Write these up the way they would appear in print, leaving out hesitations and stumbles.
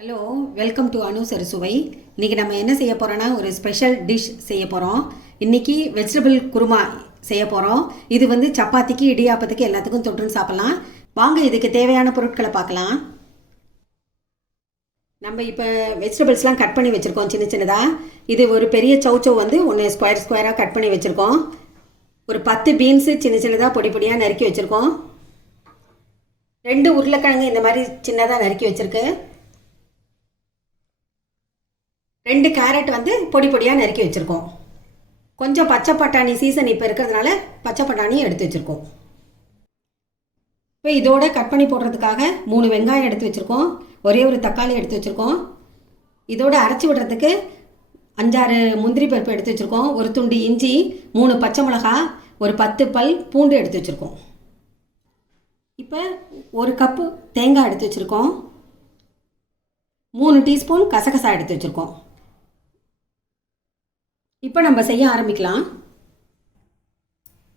Hello, welcome to அனு சரசுவை. இன்றைக்கி நம்ம என்ன செய்ய போகிறோன்னா ஒரு ஸ்பெஷல் டிஷ் செய்ய போகிறோம். இன்றைக்கி வெஜிடபிள் குருமா செய்ய போகிறோம். இது வந்து சப்பாத்திக்கு இடியாப்பத்துக்கு எல்லாத்துக்கும் தொட்டுன்னு சாப்பிட்லாம். வாங்க இதுக்கு தேவையான பொருட்களை பார்க்கலாம். நம்ம இப்போ வெஜிடபிள்ஸ்லாம் கட் பண்ணி வச்சுருக்கோம் சின்ன சின்னதாக. இது ஒரு பெரிய சௌச்சௌ வந்து ஒன்று ஸ்கொயராக கட் பண்ணி வச்சுருக்கோம். ஒரு 10 பீன்ஸு சின்ன சின்னதாக பொடி பொடியாக நறுக்கி வச்சுருக்கோம். 2 உருளைக்கிழங்கு இந்த மாதிரி சின்னதாக நறுக்கி வச்சுருக்கு. 2 கேரட் வந்து பொடி பொடியாக நறுக்கி வச்சுருக்கோம். கொஞ்சம் பச்சை பட்டாணி சீசன் இப்போ இருக்கிறதுனால பச்சை பட்டாணியும் எடுத்து வச்சுருக்கோம். இப்போ இதோட கட் பண்ணி போடுறதுக்காக 3 வெங்காயம் எடுத்து வச்சுருக்கோம். ஒரே ஒரு தக்காளி எடுத்து வச்சுருக்கோம். இதோட அரைச்சி விடுறதுக்கு 5-6 முந்திரி பருப்பு எடுத்து வச்சுருக்கோம். ஒரு துண்டு இஞ்சி, 3 பச்சை மிளகா, ஒரு 10 பல் பூண்டு எடுத்து வச்சுருக்கோம். இப்போ 1 கப்பு தேங்காய் எடுத்து வச்சுருக்கோம். 3 டீஸ்பூன் கசகசா எடுத்து வச்சுருக்கோம். இப்போ நம்ம செய்ய ஆரம்பிக்கலாம்.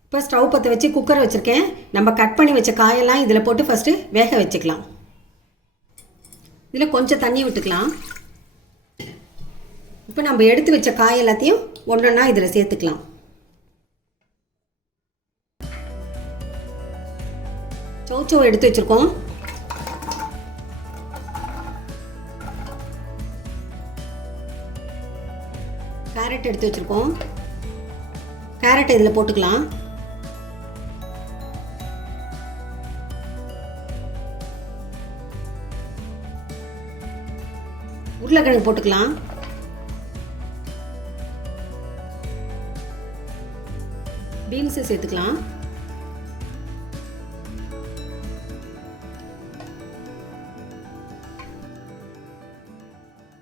இப்போ ஸ்டவ் பற்ற வச்சு குக்கரை வச்சுருக்கேன். நம்ம கட் பண்ணி வச்ச காயெல்லாம் இதில் போட்டு ஃபஸ்ட்டு வேக வச்சுக்கலாம். இதில் கொஞ்சம் தண்ணி விட்டுக்கலாம். இப்போ நம்ம எடுத்து வச்ச காய் எல்லாத்தையும் ஒன்றொன்னா இதில் சேர்த்துக்கலாம். சௌச்சௌ எடுத்து வச்சுருக்கோம். கேரட் எடுத்து வச்சுருக்கோம். கேரட் இதில் போட்டுக்கலாம். உருளைக்கிழங்கு போட்டுக்கலாம். பீன்ஸு சேர்த்துக்கலாம்.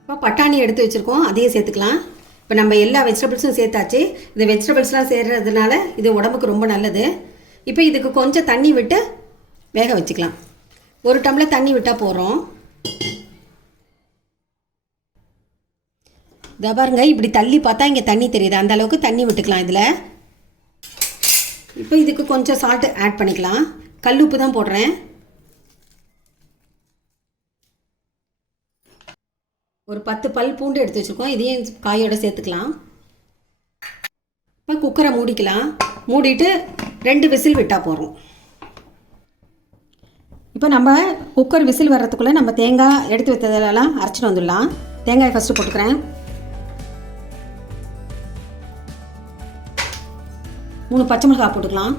இப்போ பட்டாணி எடுத்து வச்சுருக்கோம், அதையும் சேர்த்துக்கலாம். இப்போ நம்ம எல்லா வெஜிடபிள்ஸும் சேர்த்தாச்சு. இந்த வெஜிடபிள்ஸ்லாம் சேர்றதுனால இது உடம்புக்கு ரொம்ப நல்லது. இப்போ இதுக்கு கொஞ்சம் தண்ணி விட்டு வேக வச்சுக்கலாம். 1 டம்ளர் தண்ணி விட்டால் போகிறோம். இதை பாருங்க, இப்படி தள்ளி பார்த்தா இங்கே தண்ணி தெரியுது, அந்த அளவுக்கு தண்ணி விட்டுக்கலாம் இதில். இப்போ இதுக்கு கொஞ்சம் சால்ட்டு ஆட் பண்ணிக்கலாம். கல் உப்பு தான் போடுறேன். ஒரு 10 பல் பூண்டு எடுத்து வச்சுருக்கோம். இதையும் காயோடு சேர்த்துக்கலாம். இப்போ குக்கரை மூடிக்கலாம். மூடிட்டு 2 விசில் விட்டால் போகிறோம். இப்போ நம்ம குக்கர் விசில் வர்றதுக்குள்ளே நம்ம தேங்காய் எடுத்து வைத்ததெல்லாம் அரைச்சிட்டு வந்துடலாம். தேங்காயை ஃபஸ்ட்டு போட்டுக்கிறேன். 3 பச்சை மிளகாய் போட்டுக்கலாம்.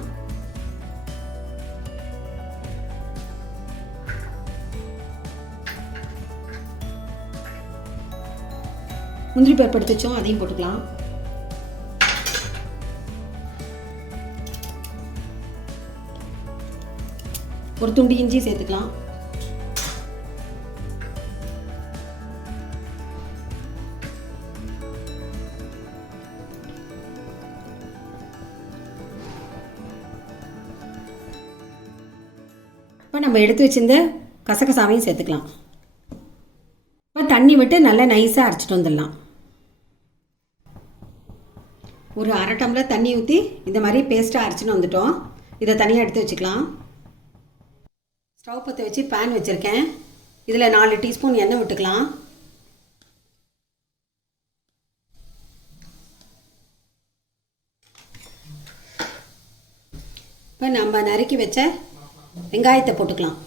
முந்திரி பருப்பு எடுத்து வச்சோம், அதையும் போட்டுக்கலாம். ஒரு துண்டு இஞ்சி சேர்த்துக்கலாம். இப்போ நம்ம எடுத்து வச்சிருந்த கசகசாவையும் சேர்த்துக்கலாம். இப்போ தண்ணி விட்டு நல்லா நைஸாக அரைச்சிட்டு வந்துடலாம். ஒரு 1/2 டம்ளர் தண்ணி ஊற்றி இந்த மாதிரி பேஸ்ட்டாக அரைச்சின்னு வந்துட்டோம். இதை தனியாக எடுத்து வச்சுக்கலாம். ஸ்டவ் பற்ற வச்சு பேன் வச்சுருக்கேன். இதில் 4 டீஸ்பூன் எண்ணெய் விட்டுக்கலாம். இப்போ நம்ம நறுக்கி வச்ச வெங்காயத்தை போட்டுக்கலாம்.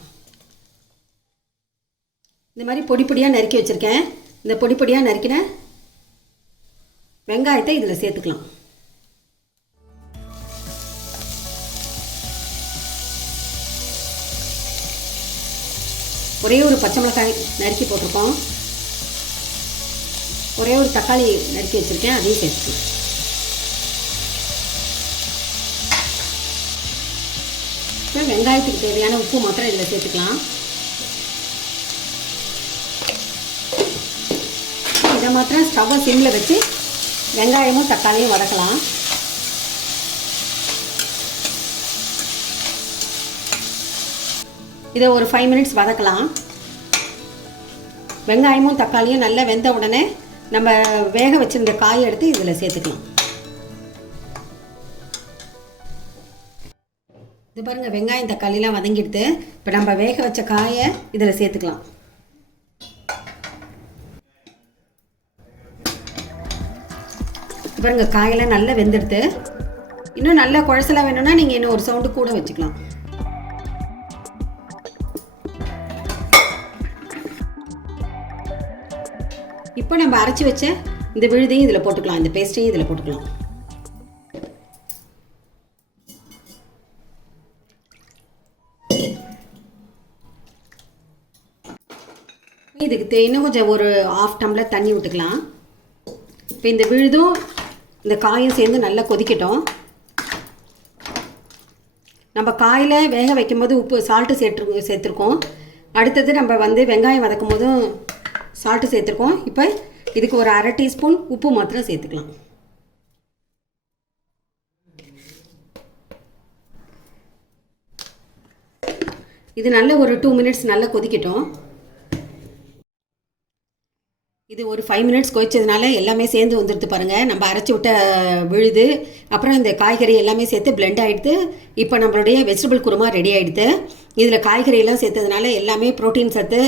இந்த மாதிரி பொடி பொடியாக நறுக்கி வச்சுருக்கேன். இந்த பொடி பொடியாக நறுக்கின வெங்காயத்தை இதில் சேர்த்துக்கலாம். ஒரே ஒரு பச்சை மிளகாய் நறுக்கி போட்டிருக்கோம். ஒரே ஒரு தக்காளி நறுக்கி வச்சுருக்கேன், அதையும் சேர்த்துக்கலாம். இப்போ வெங்காயத்துக்கு தேவையான உப்பு மாத்திரம் இதில் சேர்த்துக்கலாம். இதை மாத்திரம் ஸ்டவ்வை சிம்மில் வச்சு வெங்காயமும் தக்காளியும் வதக்கலாம். இதை ஒரு 5 மினிட்ஸ் வதக்கலாம். வெங்காயமும் தக்காளியும் நல்லா வெந்த உடனே நம்ம வேக வச்சிருந்த காயை எடுத்து இதில் சேர்த்துக்கலாம். இது பாருங்கள், வெங்காயம் தக்காளிலாம் வதங்கிடுது. இப்போ நம்ம வேக வச்ச காயை இதில் சேர்த்துக்கலாம். பாருங்க காயெல்லாம் நல்லா வெந்துடுது. இன்னும் நல்லா குழசலாக வேணும்னா நீங்கள் இன்னும் ஒரு சவுண்டு கூட வச்சுக்கலாம். இப்போ நம்ம அரைச்சி வச்ச இந்த விழுதையும் இதில் போட்டுக்கலாம், இந்த பேஸ்ட்டையும் இதில் போட்டுக்கலாம். இதுக்கு இன்னும் கொஞ்சம் ஒரு 1/2 டம்ளர் தண்ணி விட்டுக்கலாம். இப்போ இந்த விழுதும் இந்த காயும் சேர்ந்து நல்லா கொதிக்கட்டும். நம்ம காயில் வேக வைக்கும்போது உப்பு சால்ட்டு சேர்த்துருக்கோம். அடுத்தது நம்ம வெங்காயம் வதக்கும் போதும் சால்ட்டு சேர்த்துருக்கோம். இப்போ இதுக்கு ஒரு 1/2 டீஸ்பூன் உப்பு மாத்திரம் சேர்த்துக்கலாம். இது நல்ல ஒரு 2 மினிட்ஸ் நல்லா கொதிக்கட்டும். இது ஒரு 5 மினிட்ஸ் கொதிச்சதுனால எல்லாமே சேர்ந்து வந்துடுது பாருங்கள். நம்ம அரைச்சி விட்ட விழுது அப்புறம் இந்த காய்கறி எல்லாமே சேர்த்து பிளெண்ட் ஆகிடுது. இப்போ நம்மளுடைய வெஜிடபிள் குருமா ரெடி ஆகிடுது. இதில் காய்கறியெல்லாம் சேர்த்ததுனால எல்லாமே ப்ரோட்டீன் சத்து,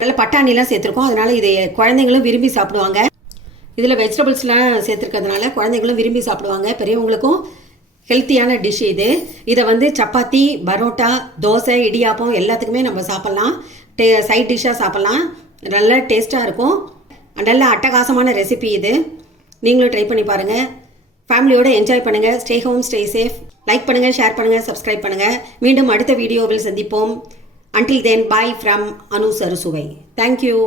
நல்ல பட்டாணிலாம் சேர்த்துருக்கோம். அதனால் இதை குழந்தைங்களும் விரும்பி சாப்பிடுவாங்க. இதில் வெஜிடபிள்ஸ்லாம் சேர்த்துருக்கிறதுனால குழந்தைங்களும் விரும்பி சாப்பிடுவாங்க. பெரியவங்களுக்கும் ஹெல்த்தியான டிஷ் இது. இதை சப்பாத்தி, பரோட்டா, தோசை, இடியாப்பம் எல்லாத்துக்குமே நம்ம சாப்பிட்லாம். சைட் டிஷ்ஷாக சாப்பிட்லாம். நல்லா டேஸ்ட்டாக இருக்கும். நல்ல அட்டகாசமான ரெசிபி இது. நீங்களும் ட்ரை பண்ணி பாருங்கள். ஃபேமிலியோடு என்ஜாய் பண்ணுங்கள். Stay home, stay safe. Like பண்ணுங்கள், ஷேர் பண்ணுங்கள், சப்ஸ்கிரைப் பண்ணுங்கள். மீண்டும் அடுத்த வீடியோவில் சந்திப்போம். Until then, bye from Anu Sarusubai. Thank you.